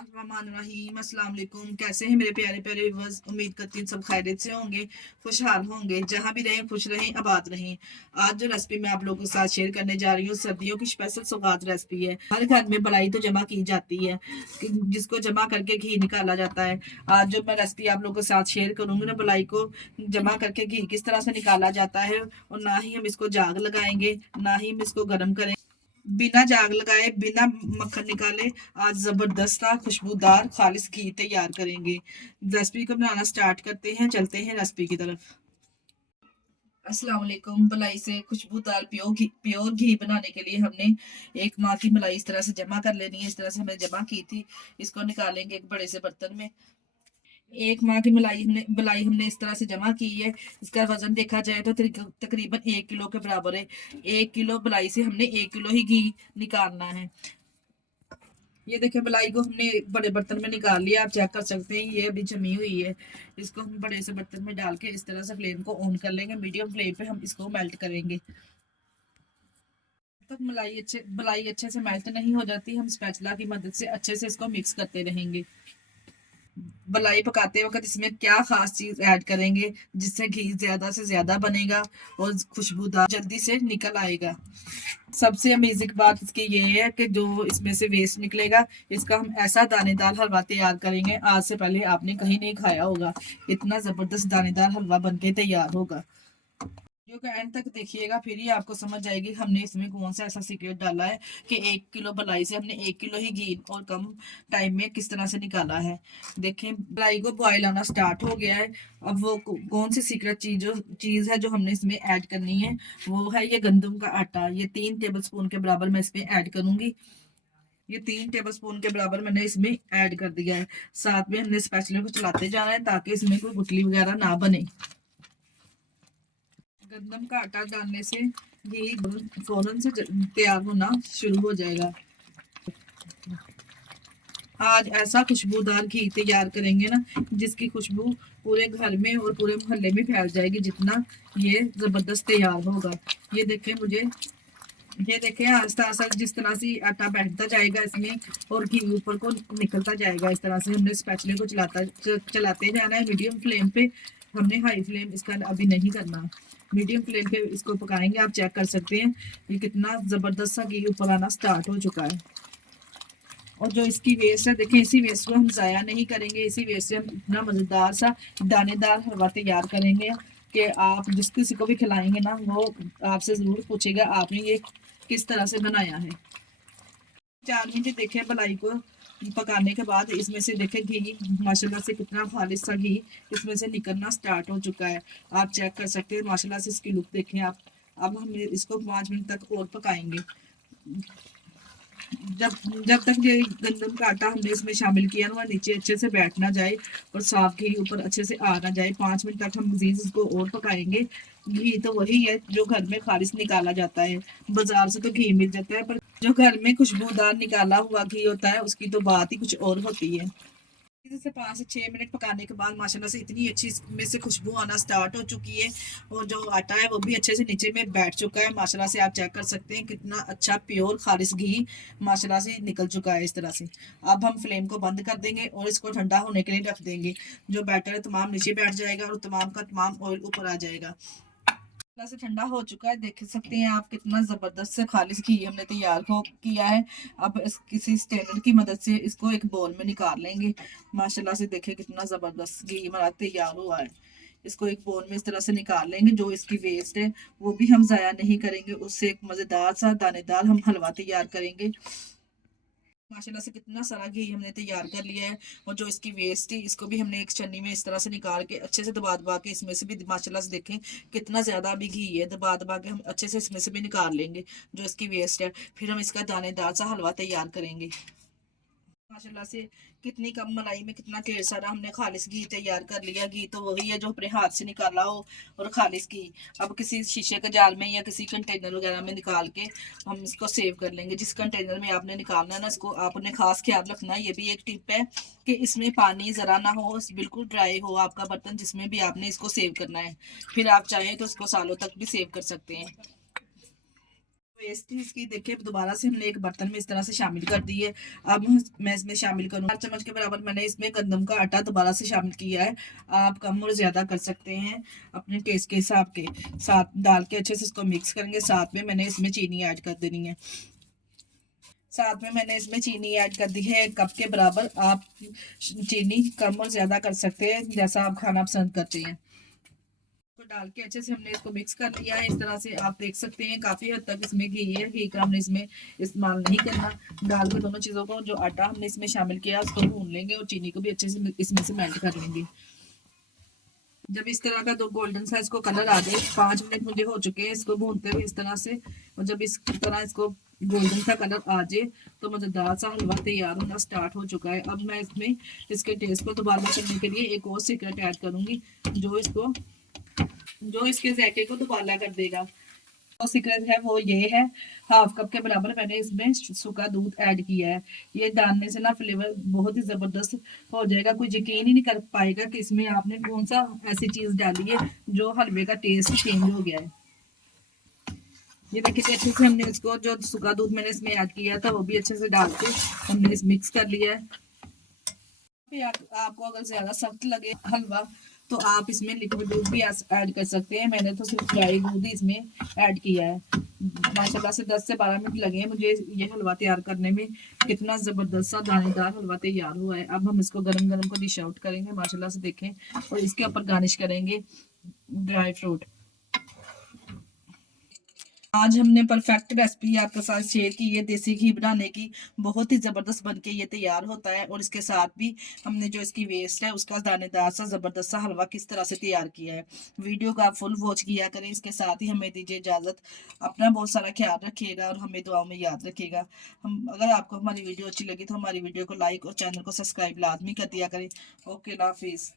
बिस्मिल्लाहिर्रहमानिर्रहीम। अस्सलाम वालेकुम। कैसे हैं मेरे प्यारे प्यारे व्यूअर्स? उम्मीद करती हूँ सब खैरियत से होंगे, खुशहाल होंगे, जहाँ भी रहें खुश रहें, आबाद रहें। आज जो रेसिपी मैं आप लोगों के साथ शेयर करने जा रही हूँ, सर्दियों की स्पेशल सौगात रेसिपी है। हर घर में मलाई तो जमा की जाती है, जिसको जमा करके घी निकाला जाता है। आज जो मैं रेसिपी आप लोगों के साथ शेयर करूंगी ना, मलाई को जमा करके घी किस तरह से निकाला जाता है, और ना ही हम इसको जाग लगाएंगे, ना ही हम इसको गर्म करेंगे। बिना जाग लगाए, बिना मक्खन निकाले आज जबरदस्त खुशबूदार खालिस घी तैयार करेंगे। रेसिपी को बनाना स्टार्ट करते हैं, चलते हैं रेसिपी की तरफ। अस्सलाम वालेकुम। मलाई से खुशबूदार प्योर घी बनाने के लिए हमने एक माह की मलाई इस तरह से जमा कर लेनी है। इस तरह से हमने जमा की थी। इसको निकालेंगे एक बड़े से बर्तन में। एक माह की मलाई हमने इस तरह से जमा की है। इसका वजन देखा जाए तो तकरीबन 1 किलो के बराबर है। 1 किलो मलाई से हमने 1 किलो ही घी निकालना है। ये देखिए, मलाई को हमने बड़े बर्तन में निकाल लिया। आप चेक कर सकते हैं, ये अभी जमी हुई है। इसको हम बड़े से बर्तन में डाल के इस तरह से फ्लेम को ऑन कर लेंगे। मीडियम फ्लेम पे हम इसको मेल्ट करेंगे। तक मलाई अच्छे से मेल्ट नहीं हो जाती, हम स्पैचुला की मदद से अच्छे से इसको मिक्स करते रहेंगे। मलाई पकाते वक्त इसमें क्या खास चीज ऐड करेंगे जिससे घी ज्यादा से ज्यादा बनेगा और खुशबूदार जल्दी से निकल आएगा। सबसे अमेजिंग बात इसकी ये है कि जो इसमें से वेस्ट निकलेगा, इसका हम ऐसा दानेदार हलवा तैयार करेंगे, आज से पहले आपने कहीं नहीं खाया होगा। इतना जबरदस्त दानेदार हलवा बनके तैयार होगा। वीडियो का एंड तक देखिएगा, फिर ही आपको समझ आएगी हमने इसमें कौन सा ऐसा सीक्रेट डाला है कि 1 किलो मलाई से हमने 1 किलो ही घी और कम टाइम में किस तरह से निकाला है। देखें, मलाई को बॉयल आना स्टार्ट हो गया है। अब वो कौन सी सीक्रेट चीज है जो हमने इसमें ऐड करनी है, वो है ये गंदम का आटा। ये 3 टेबल स्पून के बराबर मैं इसमें ऐड करूंगी। ये 3 टेबल स्पून के बराबर मैंने इसमें ऐड कर दिया है। साथ में हमने स्पैचुला को चलाते जाना है ताकि इसमें कोई गुठली वगैरह ना बने। गंदम का आटा डालने से घी फौरन से तैयार होना शुरू हो जाएगा। आज ऐसा खुशबूदार घी तैयार करेंगे ना, जिसकी खुशबू पूरे घर में और पूरे मोहल्ले में फैल जाएगी, जितना ये जबरदस्त तैयार होगा। ये देखें मुझे ये देखें, आस्ता आस्ता जिस तरह से आटा बैठता जाएगा इसमें और घी ऊपर को निकलता जाएगा, इस तरह से हमने स्पैचुले को चलाते जाना है मीडियम फ्लेम पे। हमने हाई फ्लेम इसका अभी नहीं करना, मीडियम फ्लेम पे इसको पकाएंगे। आप चेक कर सकते हैं ये कितना जबरदस्त सा घी ऊपर आना स्टार्ट हो चुका है। और जो इसकी वेस्ट है, देखें, इसी वेस्ट को हम ज़ाया नहीं करेंगे। इसी वेस्ट से हम इतना मज़ेदार सा दानेदार हलवा तैयार करेंगे कि आप जिस किसी को भी खिलाएंगे ना, वो आपसे ज़रूर पूछेगा आपने ये किस तरह से बनाया है। 4 मिनट देखें मलाई को पकाने के बाद, इसमें से देखें घी माशाल्लाह से कितना खालिश सा घी इसमें से निकलना स्टार्ट हो चुका है। आप चेक कर सकते हैं, माशाल्लाह से इसकी लुक देखें आप। अब हम इसको 5 मिनट तक और पकाएंगे। जब जब तक ये गंदम का आटा हमने इसमें शामिल किया ना, नीचे अच्छे से बैठ ना जाए और साफ घी ऊपर अच्छे से आ ना जाए, 5 मिनट तक हम मजीद इसको और पकाएंगे। घी तो वही है जो घर में खालिश निकाला जाता है। बाजार से तो घी मिल जाता है, पर जो घर में खुशबूदार निकाला हुआ घी होता है, उसकी तो बात ही कुछ और होती है। से 5 से 6 मिनट पकाने के बाद माशाल्लाह से इतनी अच्छी इसमें से खुशबू आना स्टार्ट हो चुकी है, और जो आटा है वो भी अच्छे से नीचे में बैठ चुका है। माशाल्लाह से आप चेक कर सकते हैं कितना अच्छा प्योर खालिश घी माशाल्लाह से निकल चुका है इस तरह से। अब हम फ्लेम को बंद कर देंगे और इसको ठंडा होने के लिए रख देंगे। जो बैटर है तमाम नीचे बैठ जाएगा और तमाम का तमाम ऑयल ऊपर आ जाएगा। से ठंडा हो चुका है, देख सकते हैं आप कितना जबरदस्त से खालिश घी हमने तैयार किया है। अब किसी स्टेनर की मदद से इसको एक बोल में निकाल लेंगे। माशाल्लाह से देखें कितना जबरदस्त घी हमारा तैयार हुआ है। इसको एक बोल में इस तरह से निकाल लेंगे। जो इसकी वेस्ट है वो भी हम जाया नहीं करेंगे, उससे एक मजेदार सा दानेदार हम हलवा तैयार करेंगे। माशाल्लाह से कितना सारा घी हमने तैयार कर लिया है, और जो इसकी वेस्ट थी इसको भी हमने एक छन्नी में इस तरह से निकाल के अच्छे से दबा दबा के इसमें से भी माशाल्लाह से देखें कितना ज्यादा अभी घी है, दबा दबा के हम अच्छे से इसमें से भी निकाल लेंगे जो इसकी वेस्ट है। फिर हम इसका दानेदार सा हलवा तैयार करेंगे। माशाल्लाह से कितनी कम मलाई में कितना ढेर सारा हमने खालिश घी तैयार कर लिया। घी तो वही है जो अपने हाथ से निकाला हो, और खालिश घी अब किसी शीशे के जार में या किसी कंटेनर वगैरह में निकाल के हम इसको सेव कर लेंगे। जिस कंटेनर में आपने निकालना है ना, इसको आपने खास ख्याल रखना है। ये भी एक टिप है कि इसमें पानी जरा ना हो, बिल्कुल ड्राई हो आपका बर्तन जिसमें भी आपने इसको सेव करना है। फिर आप चाहें तो इसको सालों तक भी सेव कर सकते हैं। पेस्ट इसकी देखिए दोबारा से हमने एक बर्तन में इस तरह से शामिल कर दी है। अब मैं इसमें शामिल करूँ 4 चम्मच के बराबर मैंने इसमें गंदम का आटा दोबारा से शामिल किया है। आप कम और ज़्यादा कर सकते हैं अपने टेस्ट के हिसाब के साथ डाल के अच्छे से इसको मिक्स करेंगे। साथ में मैंने इसमें चीनी ऐड कर देनी है। साथ में मैंने इसमें चीनी ऐड कर दी है 1 कप के बराबर। आप चीनी कम और ज़्यादा कर सकते हैं जैसा आप खाना पसंद करते हैं। तो डाल के अच्छे से हमने इसको मिक्स कर लिया है। इस तरह से आप देख सकते हैं काफ़ी हद तक इसमें घी है। घी का हमने इसमें इस्तेमाल नहीं करना। डाल के दोनों चीज़ों को जो आटा हमने इसमें शामिल किया उसको भून लेंगे और चीनी को भी अच्छे से इसमें से मेल्ट कर लेंगे। जब इस तरह का दो गोल्डन सा इसको कलर आ जाए 5 मिनट मुझे हो चुके हैं इसको भूनते हुए इस तरह से। और जब इस तरह इसको गोल्डन सा कलर आ जाए तो मज़ेदार सा हलवा तैयार होना स्टार्ट हो चुका है। अब मैं इसमें इसके टेस्ट को दोबारा करने के लिए एक और सीक्रेट ऐड करूँगी जो इसके जायके को दुबाला कर देगा। तो सीक्रेट है वो ये है, 1/2 कप के बराबर मैंने इसमें सूखा दूध ऐड किया है। ये डालने से ना फ्लेवर बहुत ही ज़बरदस्त हो जाएगा। कोई यकीन ही नहीं कर पाएगा कि इसमें आपने कौन सा ऐसी चीज़ डाली है जो हलवे का टेस्ट चेंज हो गया है। ये देखिए अच्छे से हमने इसको जो सूखा दूध मैंने इसमें ऐड किया था वो भी अच्छे से डाल के हमने इस मिक्स कर लिया है। फिर आपको अगर ज़्यादा सख्त लगे हलवा तो आप इसमें लिक्विड दूध भी ऐड कर सकते हैं। मैंने तो सिर्फ ड्राई दूध ही इसमें ऐड किया है। माशाल्लाह से 10 से 12 मिनट लगे हैं मुझे ये हलवा तैयार करने में। कितना ज़बरदस्त सा दानेदार हलवा तैयार हुआ है। अब हम इसको गरम गरम को डिश आउट करेंगे। माशाल्लाह से देखें और इसके ऊपर गार्निश करेंगे ड्राई फ्रूट। आज हमने परफेक्ट रेसिपी आपके साथ शेयर की है देसी घी बनाने की। बहुत ही ज़बरदस्त बनके ये तैयार होता है और इसके साथ भी हमने जो इसकी वेस्ट है उसका दानेदार सा ज़बरदस्त सा हलवा किस तरह से तैयार किया है। वीडियो का आप फुल वॉच किया करें। इसके साथ ही हमें दीजिए इजाज़त। अपना बहुत सारा ख्याल रखिएगा और हमें दुआओं में याद रखिएगा। अगर आपको हमारी वीडियो अच्छी लगी तो हमारी वीडियो को लाइक और चैनल को सब्सक्राइब लाजमी कर दिया करें। ओके, अल्लाह हाफिज़।